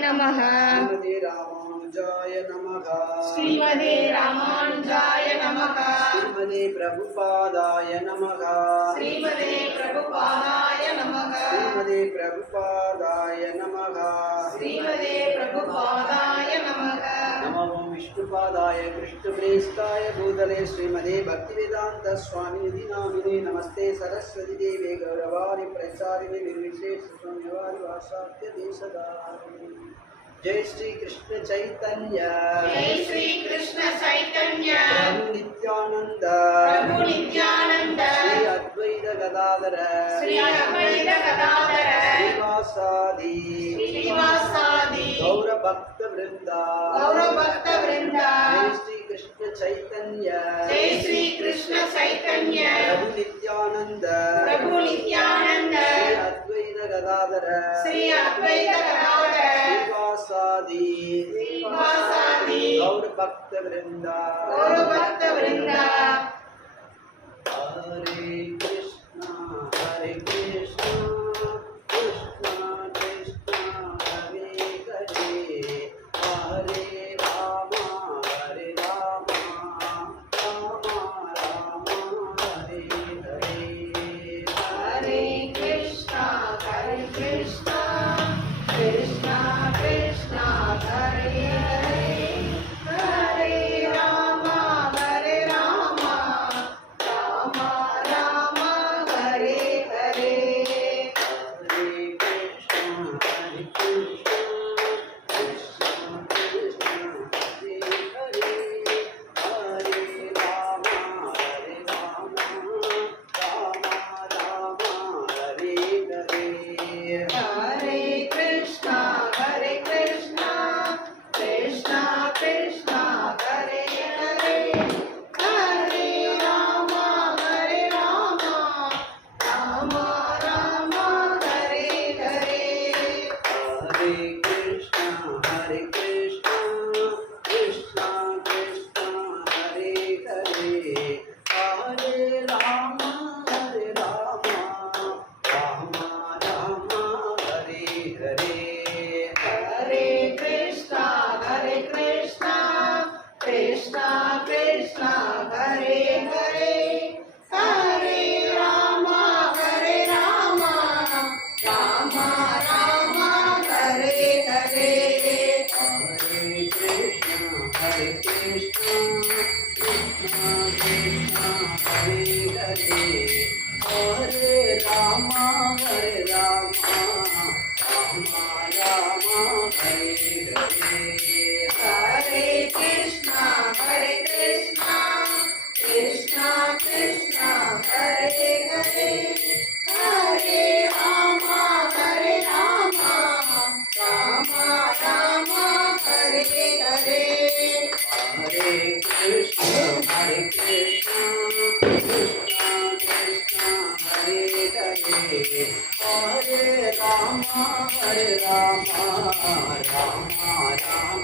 नमः। श्रीमते रामानुजाय नमः। श्रीमते रामानुजाय नमः। श्रीमते प्रभुपादाय नमः। श्रीमते प्रभुपादाय नमः। श्रीमते प्रभुपादाय नमः। श्रीमते प्रभुपादाय नमः। नमो विष्णुपादाय कृष्णप्रेष्ठाय भूतले श्रीमते भक्तिवेदांत स्वामिनिधि नामिने नमस्ते सरस्वती देवे गौरवाणि प्रचारिणे निर्विशेष शून्यवारि वासाद्य देशदारिणे। जय श्री कृष्ण चैतन्य जय श्री कृष्ण चैतन्य प्रभु नित्यानंद प्रभु नित्यानंद श्री अद्वैत गदाधर श्री अद्वैत गदाधर श्रीवासादि गौर भक्त वृंदा जय श्री कृष्ण चैतन्य जय श्री कृष्ण चैतन्य प्रभु नित्यानंद श्री अद्वैत गदाधर श्री अद्वैत गदाधर श्रीवासादि गौर भक्त वृंदा हरे कृष्ण कृष्ण कृष्ण हरे हरे हरे राम हरे राम राम राम हरे हरे हरे कृष्ण कृष्ण कृष्ण हरे हरे हरे राम राम राम हरे हरे। हरे कृष्ण कृष्ण कृष्ण हरे हरे हरे राम राम राम हरे हरे हरे कृष्ण कृष्ण कृष्ण हरे हरे हरे राम राम राम हरे हरे। हरे कृष्ण कृष्ण कृष्ण हरे हरे हरे राम राम राम हरे हरे हरे कृष्ण कृष्ण कृष्ण हरे हरे हरे राम राम राम हरे हरे। हरे कृष्ण कृष्ण कृष्ण हरे हरे हरे राम राम राम हरे हरे हरे कृष्ण कृष्ण कृष्ण हरे हरे हरे राम राम राम हरे हरे। हरे कृष्ण कृष्ण कृष्ण हरे हरे हरे राम राम राम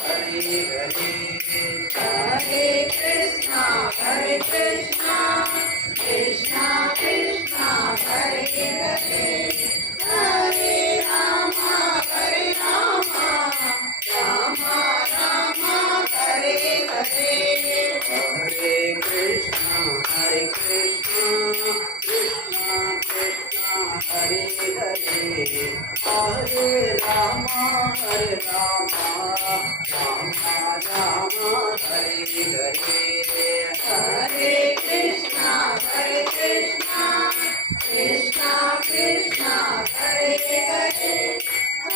हरे हरे हरे कृष्ण कृष्ण कृष्ण हरे हरे हरे राम राम राम हरे हरे। हरे कृष्ण कृष्ण कृष्ण हरे हरे हरे राम राम हरे हरे हरे कृष्ण कृष्ण कृष्ण हरे हरे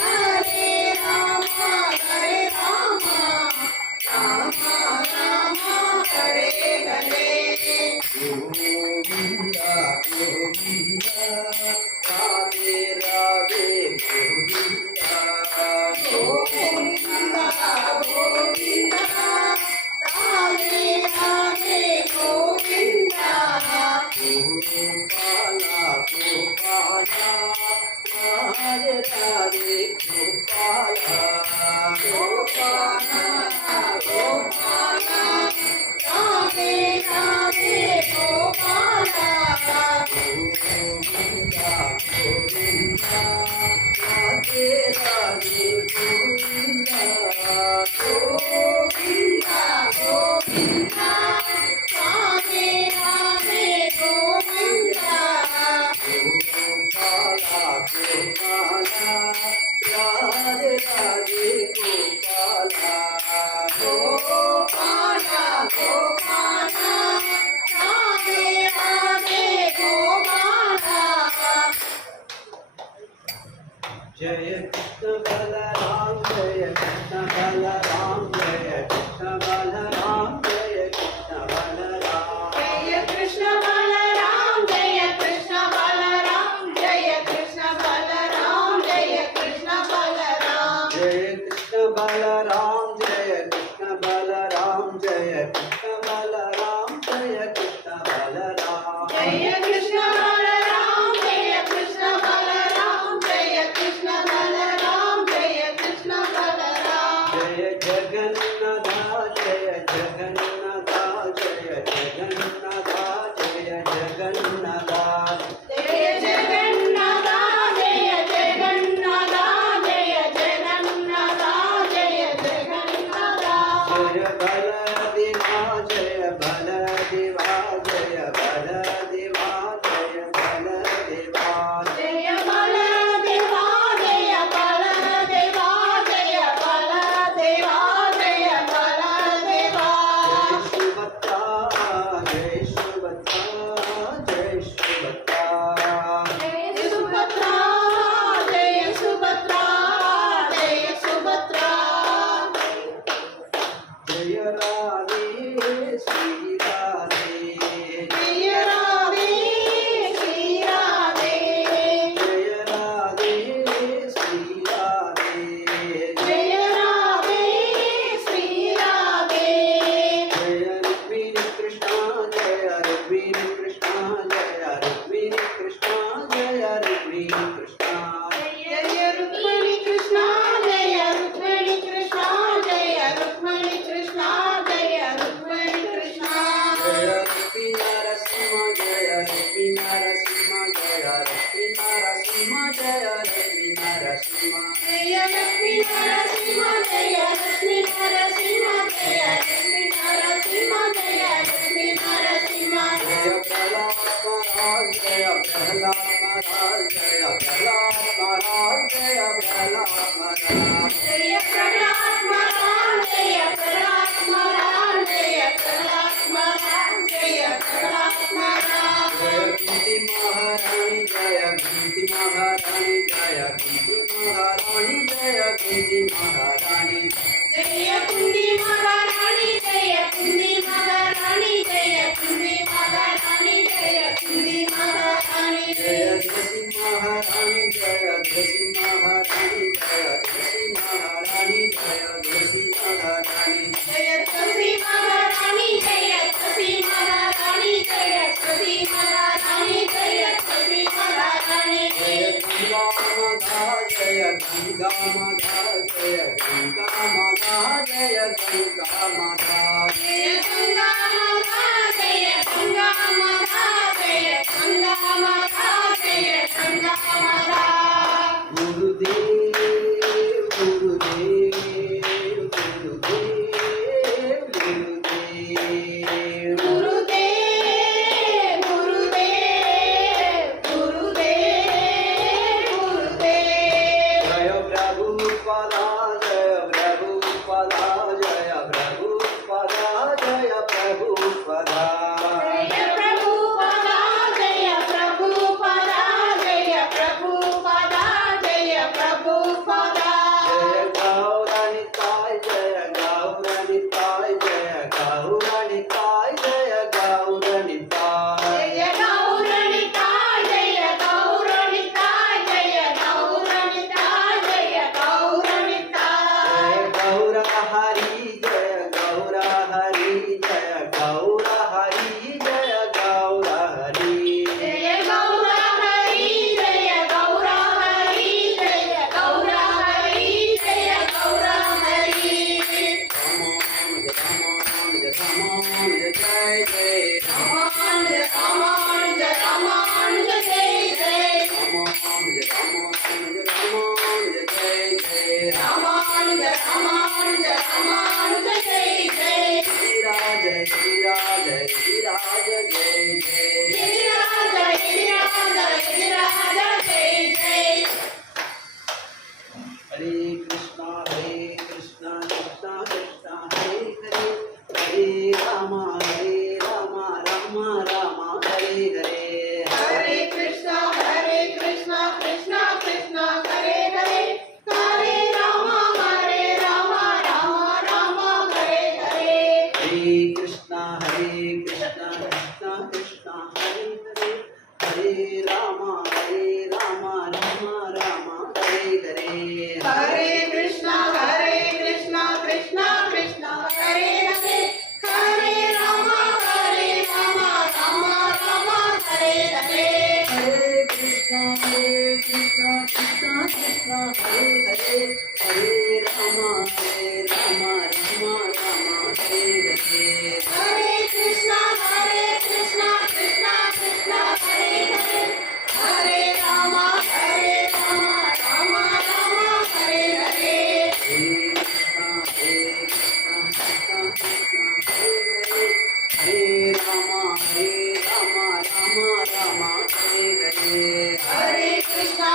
हरे राम राम हरे हरे। गोविंदा गोविंदा राधे राधे गोविंदा गोविंदा गोविंदा राधे राधे राधे गोपाला गोपाला गोपाला राधे राधे गोपाला जय कृष्ण बलराम जय कृष्ण बलराम जय कृष्ण बलराम जय कृष्ण बलराम जय कृष्ण बलराम जय कृष्ण बलराम जय कृष्ण बलराम जय कृष्ण बलराम जय कृष्ण बलराम जय कृष्ण बलराम जय कृष्ण बलराम जय कृष्ण बलराम जय कृष्ण बलराम जय कृष्ण बलराम जय कृष्ण बलराम जय कृष्ण बलराम जय जगन्नाथ जय जगन्नाथ जय जगन्नाथ जय जगन्नाथ जय जगन्नाथ जय जगन्नाथ जय जगन्नाथ जय जगन्नाथ जय बलदेवा जय बलदेवा जय बलदेवा जय बलदेवा जय बलदेवा जय बलदेवा जय बलदेवा जय बलदेवा जय सुभद्रा जय सुभद्रा जय सुभद्रा जय सुभद्रा जय सुभद्रा जय सुभद्रा जय राधे श्री राधे जय राधे श्री राधे जय राधे श्री राधे जय राधे श्री राधे जय रुक्मिणी कृष्ण जय रुक्मिणी कृष्ण जय रुक्मिणी कृष्ण जय रुक्मिणी कृष्ण जय रुक्मिणी कृष्ण जय रुक्मिणी कृष्ण जय रुक्मिणी कृष्ण जय रुक्मिणी कृष्ण जय रुक्मी नरसिंह जय रुक्मी नरसिंह जय रुक्मी नरसिंह जय रुक्मी नरसिंह जय लक्ष्मी नरसिंह जय लक्ष्मी नरसिंह जय लक्ष्मी नरसिंह जय लक्ष्मी नरसिंह जय प्रहलाद महाराज जय प्रहलाद महाराज जय प्रहलाद महाराज जय प्रहलाद महाराज जय प्रहलाद महाराज जय प्रहलाद महाराज जय प्रहलाद महाराज जय प्रहलाद महाराज जय कुंती महारानी जय कुंती महारानी जय कुंती महारानी जय कुंती महारानी जय कुंदी महारानी जय कुंदी महारानी जय कुंदी महारानी जय कुंदी महारानी जय तुलसी महारानी जय तुलसी महारानी जय तुलसी महारानी जय तुलसी महारानी जय तुलसी महारानी जय तुलसी महारानी जय तुलसी महारानी जय तुलसी महारानी जय गंगा माता जय गंगा माता जय गंगा माता जय गंगा माता जय गंगा माता जय गंगा माता जय गंगा माता जय गंगा माता गुरुदेव गुरुदेव गुरुदेव गुरुदेव गुरुदेव गुरुदेव गुरुदेव गुरुदेव जय प्रभुपदा जय प्रभुपदा जय प्रभुपदा जय प्रभुपदा जय प्रभुपदा जय प्रभुपदा जय प्रभुपदा जय प्रभुपदा जय गौरनिताय जय गौरनिताय जय गौरनिताय जय गौरनिताय जय गौरनिताय जय गौरनिताय जय गौरनिताय जय गौरनिताय जय गौर हरि जय गौर हरि जय गौर हरि जय गौर हरि जय गौर हरि जय गौर हरि जय गौर हरि जय गौर हरि रामानुज जय जय रामानुज रामानुज रामानुज जय जय रामानुज जय जय रामानुज रामानुज रामानुज जय जय श्रीराज श्रीराज श्रीराज जय जय गिरिराज गिरिराज गिरिराज जय जय हरे Hare Krishna Krishna Krishna Hare Hare Hare Rama Rama Rama Hare Hare Hare Krishna Krishna Krishna Hare Hare Hare Rama Rama Rama Hare Hare Hare Krishna Krishna Krishna Hare Hare Hare Rama Rama Rama Hare Hare Hare Krishna Krishna Krishna Hare Hare Hare Rama Rama Hare Hare Hare Krishna Krishna Krishna Hare Hare Hare Rama Rama Hare Hare Hare Krishna Krishna Krishna Hare Hare Hare Rama Rama Hare Hare Hare Rama Rama Hare Hare Krishna Krishna Krishna Hare Hare Hare Rama Rama Hare Hare Hare Krishna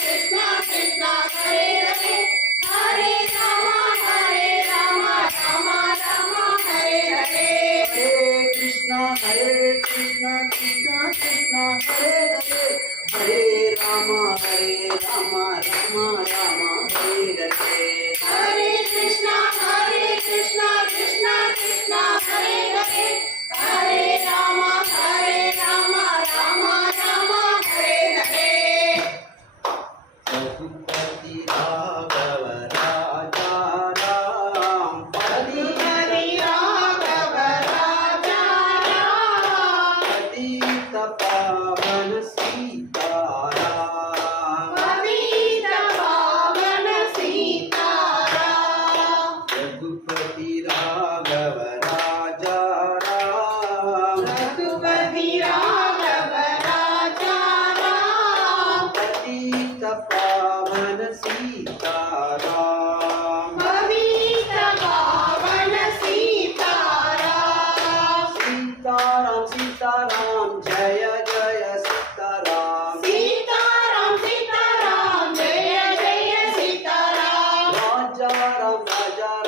Krishna Krishna Hare Hare Hare Rama Rama Hare Hare Hare Krishna Krishna Hare Hare Hare Rama Rama Hare Hare Raghupati Raghav राजा राम हरि राघव राजा राम पतित पावन सीताराम पतित पावन सीताराम रघुपति राघव राजा राम रघुपति राघव राजा राम पतित पावन सीताराम पतित पावन सीताराम सीताराम सीताराम जय जय सीताराम सीताराम सीताराम जय जय सीताराम राजा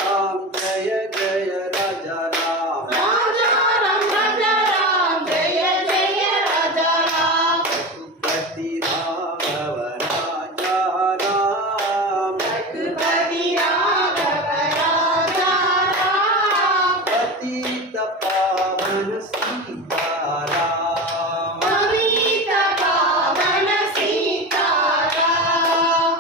राम जय जय राजा राम राजा राम जय जय राजा राम रघुपति राघव राजा राम रघुपति राघव राजा राम पतित पावन सीताराम पतित पावन सीताराम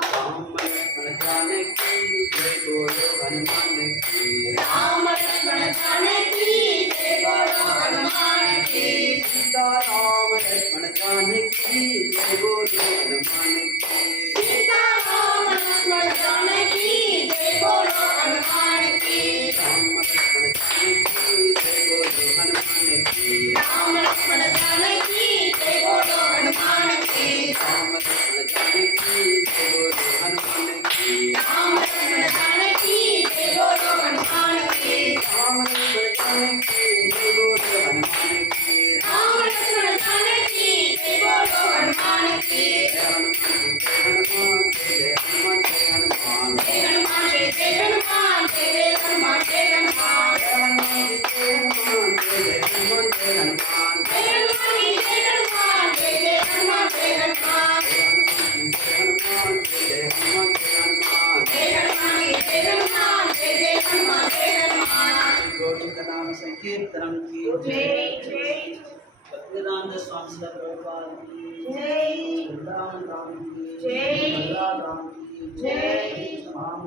राम लक्ष्मण जानकी जय बोलो हनुमान की राम लक्ष्मण जानकी जय बोलो हनुमान की सीताराम लक्ष्मण जानकी जय बोलो हनुमान की सीताराम लक्ष्मण जानकी जय बोलो हनुमान की राम लक्ष्मण जानकी जय बोलो हनुमान की राम लक्ष्मण जानकी जय बोलो हनुमान की राम लक्ष्मण जानकी जय बोलो हनुमान की राम लक्ष्मण जानकी जय बोलो हनुमान की राम लक्ष्मण जानकी जय बोलो हनुमान की राम लक्ष्मण जानकी जय बोलो हनुमान की जय हनुमान जय हनुमान जय हनुमान जय हनुमान जय हनुमान जय हनुमान जय हनुमान जय हनुमान जय हनुमान जय हनुमान जय हनुमान जय हनुमान जय हनुमान जय हनुमान जय हनुमान जय हनुमान जय हनुमान जय हनुमान जय हनुमान जय जय हनुमान जय हनुमान गोविंद नाम संकीर्तनम की जय जय भक्तिवेदांत स्वामी श्रील प्रभुपाद की जय वृंदावन राम की जय मथुरा राम की जय तमाम